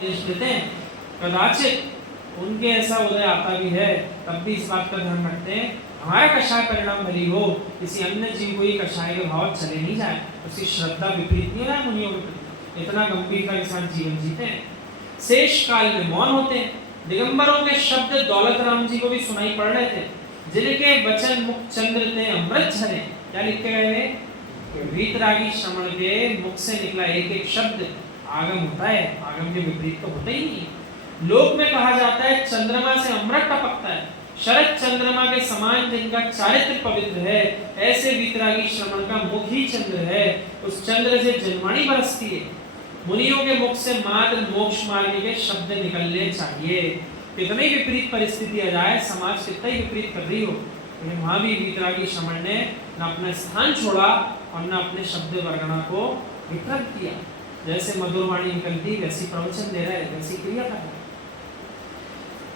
उपदेश देते हैं, कदाचित उनके ऐसा उदय आता भी है, तब भी इस बात का ध्यान रखते हैं हमारा कषाय परिणाम भली हो, किसी अन्य जीव को ही कषाय के भाव चले नहीं जाए, उसकी श्रद्धा विपरीत नहीं है मुनियों के प्रति, इतना गंभीरता के साथ जीवन जीते हैं। शेष काल में मौन होते हैं। दिगंबरों के शब्द दौलत राम जी को भी सुनाई पड़ रहे थे, जिनके वचन मुख चंद्र थे अमृत झरे। क्या लिख के गए थे? वीतरागी श्रमण के मुख से निकला एक एक शब्द आगम होता है, आगम के विपरीत तो होता ही नहीं है। लोक में कहा जाता है चंद्रमा से अमृत टपकता है, शरद चंद्रमा के समान जिनका चारित्र पवित्र है, ऐसे वीतरागी श्रमण का मुख ही चंद्र है, उस चंद्र से जनवाणी बरसती है। मुनियों के मुख से मात्र मोक्ष मार्ग के शब्द निकलने चाहिए। कितनी विपरीत परिस्थिति आ जाए, समाज कितना ही विपरीत कर रही हो, लेकिन वहां भी वीतरागी श्रमण ने न अपना स्थान छोड़ा और न अपने शब्द वर्गणा को विकृत किया। जैसे मधुरवाणी निकलती वैसी प्रवचन दे रहा है, वैसी क्रिया कर रहा है।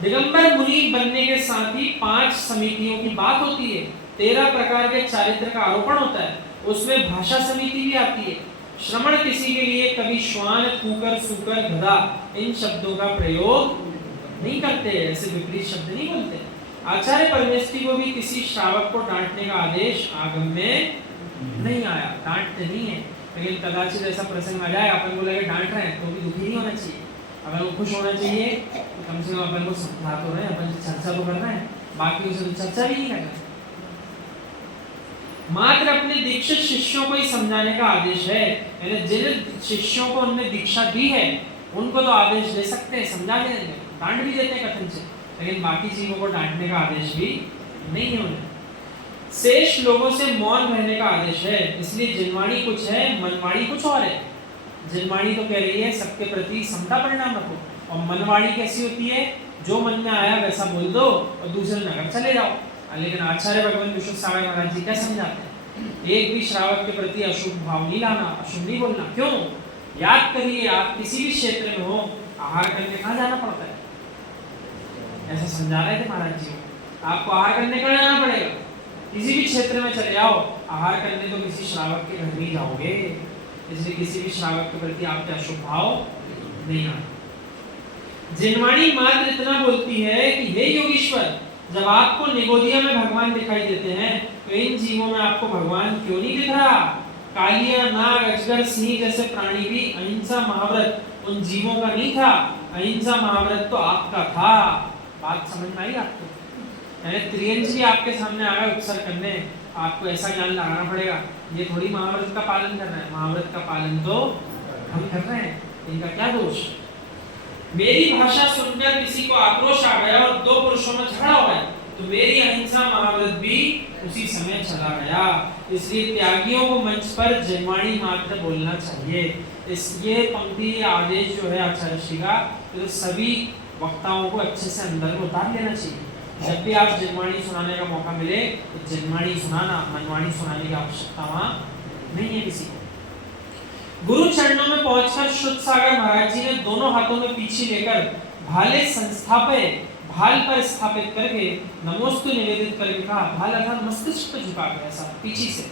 दिगंबर मुनि बनने के साथ ही 5 समितियों की बात होती है, 13 प्रकार के चारित्र का आरोपण होता है, उसमें भाषा समिति भी आती है। श्रमण किसी के लिए कभी श्वान, कुकर, सुकर, गधा इन शब्दों का प्रयोग नहीं करते, ऐसे विपरीत शब्द नहीं बोलते। आचार्य परमेष्ठी को भी किसी श्रावक को डांटने का आदेश आगम में नहीं आया, डांटते नहीं है। लेकिन कदाचित ऐसा प्रसंग आ जाए, अपन को लगे डांट रहे हैं तो भी दुखी नहीं होना चाहिए, अपन को खुश होना चाहिए, तो कम से कम अपन को समझा तो रहे हैं, अपन चर्चा तो कर रहे हैं, बाकी उसे चर्चा भी नहीं कर रहे। मात्र अपने दीक्षित शिष्यों को ही समझाने का आदेश है, यानी जिन शिष्यों को उन्होंने दीक्षा दी है उनको तो आदेश दे सकते हैं, समझा देंगे, डांट भी देते हैं कथन से, लेकिन बाकी जीवों को डांटने का आदेश भी नहीं है उन्हें। शेष लोगों से मौन रहने का आदेश है, इसलिए जिनवाणी कुछ है, मनवाणी कुछ और है। जिनवाणी तो कह रही है सबके प्रति समता परिणाम रखो, और मनवाणी कैसी होती है, जो मन में आया वैसा बोल दो और दूसरे नगर चले जाओ। लेकिन आचार्य भगवान विश्व सागर महाराज जी क्या समझाते हैं, एक भी श्रावक के प्रति अशुभ भाव नहीं लाना, अशुभ नहीं बोलना। क्यों? याद करिए, आप किसी भी क्षेत्र में हो, आहार करने कहाँ जाना पड़ता है, ऐसा समझा रहे थे महाराज जी। आपको आहार करने कहाँ जाना पड़ेगा, किसी भी क्षेत्र में चले आओ, आहार करने तो किसी श्रावक के घर नहीं जाओगे, इसलिए किसी भी श्रावक के प्रति आपके अशुभ भाव नहीं आना। जिनवाणी मात्र इतना बोलती है कि हे योगीश्वर, जब आपको निगोदिया में भगवान दिखाई देते हैं तो इन जीवों में आपको भगवान क्यों नहीं दिख रहा? कालिया, नाग, अजगर, सिंह जैसे प्राणी भी अहिंसा महाव्रत उन जीवों का नहीं था, अहिंसा महाव्रत तो आपका था। बात समझ में आई आपको? त्रियंश भी आपके सामने आ गए उपसर्ग करने, आपको ऐसा ज्ञान लगाना पड़ेगा, ये थोड़ी महाव्रत का पालन कर रहे हैं, महाव्रत का पालन तो हम कर रहे हैं, इनका क्या दोष? मेरी भाषा सुनकर किसी को आक्रोश आ गया और 2 पुरुषों में झगड़ा हो गया, तो मेरी अहिंसा महाव्रत भी उसी समय चला गया। इसलिए त्यागियों को मंच पर जिनवाणी मात्र बोलना चाहिए। इस ये पंक्ति आदेश जो है आचार्य श्री का, तो सभी वक्ताओं को अच्छे से अंदर में उतार लेना चाहिए। जब भी आप जिनवाणी सुनाने का मौका मिले तो जिनवाणी सुनाना, मनवाणी सुनाने की आवश्यकता वहां नहीं है किसी को। गुरु चरणों में पहुंचकर शुद्ध सागर महाराज जी ने दोनों हाथों में पीछे लेकर भाले संस्थापे, भाल पर स्थापित करके नमोस्तु निवेदित करके कहा, भाल अर्थात मस्तिष्क पर झुका कर ऐसा पीछे से,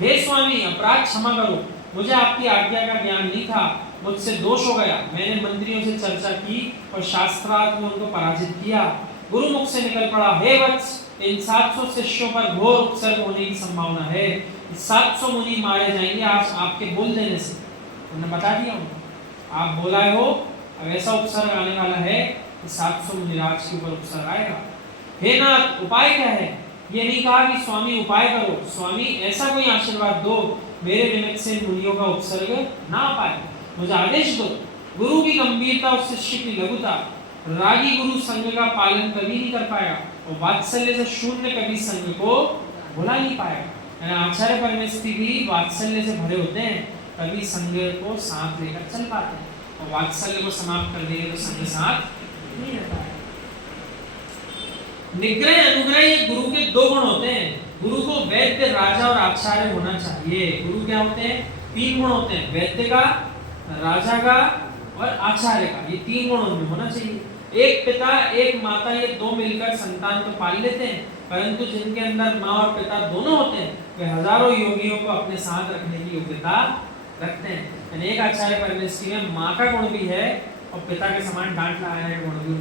हे स्वामी अपराध क्षमा करो, मुझे आपकी आज्ञा का ज्ञान नहीं था, मुझसे दोष हो गया, मैंने मंत्रियों से चर्चा की और शास्त्रार्थ में उनको पराजित किया। गुरु मुख से निकल पड़ा, हे वत्स, इन 700 शिष्यों पर घोर उपसर्ग होने की संभावना है, 700 मुनि मारे जाएंगे आज आपके बोल देने से। उन्होंने बता दिया उनको, आप बोलाए हो, अब ऐसा उपसर्ग आने वाला है कि 700 मुनिराज के ऊपर उपसर्ग आएगा। हे नाथ, उपाय क्या है? ये नहीं कहा कि स्वामी उपाय करो, स्वामी ऐसा कोई आशीर्वाद दो मेरे निमित्त से मुनियों का उपसर्ग ना पाए, मुझे आदेश दो। गुरु की गंभीरता और शिष्य की लघुता, रागी गुरु संग का पालन कभी नहीं कर पाया और वात्सल्य से शून्य कभी संग को भुला नहीं पाया। आचार्य परमेष्ठी भी वात्सल्य से भरे होते हैं, कभी संग को साथ लेकर चल पाते हैं, और वात्सल्य को समाप्त कर देंगे तो संग साथ नहीं रहता है। निग्रह अनुग्रह ये गुरु के 2 गुण होते हैं। गुरु को वैद्य, राजा और आचार्य होना चाहिए। गुरु क्या होते हैं? 3 गुण होते हैं, वैद्य का, राजा का और आचार्य का, ये 3 गुण उनमें होना चाहिए। एक पिता एक माता, ये 2 मिलकर संतान तो पाल लेते हैं, परंतु जिनके अंदर माँ और पिता दोनों होते हैं वे हजारों योगियों को अपने साथ रखने की योग्यता रखते हैं। एक आचार्य परमेष्ठी में माँ का गुण भी है और पिता के समान डांट रहा है गुण भी